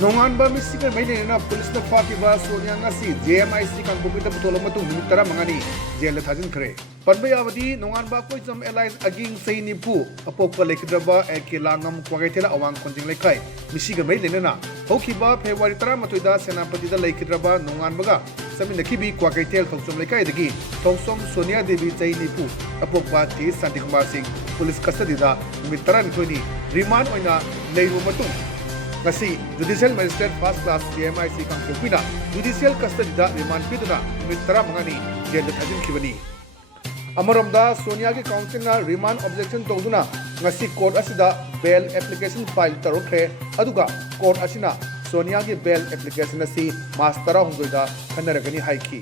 Nonganba misiga leinana police na phakhiba sonia ngasi JMIC kangpupita putolong matung numit 15 jela thajinkhre panbayawadi Nonganba koijam alliance aging sainipu apokpa lekhidraba ekilangam kwagaithela awang konjing lekai misiga leinana phakhiba February 13 da senapati da lekhidraba Nonganbaga saminakhibi kwagaithel thongsom lekai dagi thongsom sonia devi sainipu apokpa ti santikumar singh police custody da numit 12 remand oina leiru matung Ngasi Judicial Magistrate First Class JMIC Kangpupina Judicial Custody da remand piduna numit 15 jela thajinkhibani Amaromda Sonia ki counsel na remand objection tawduna ngasi court asida bail application file tarokhe aduga court asina Sonia ki bail application asi March 16 da khanaragani haiki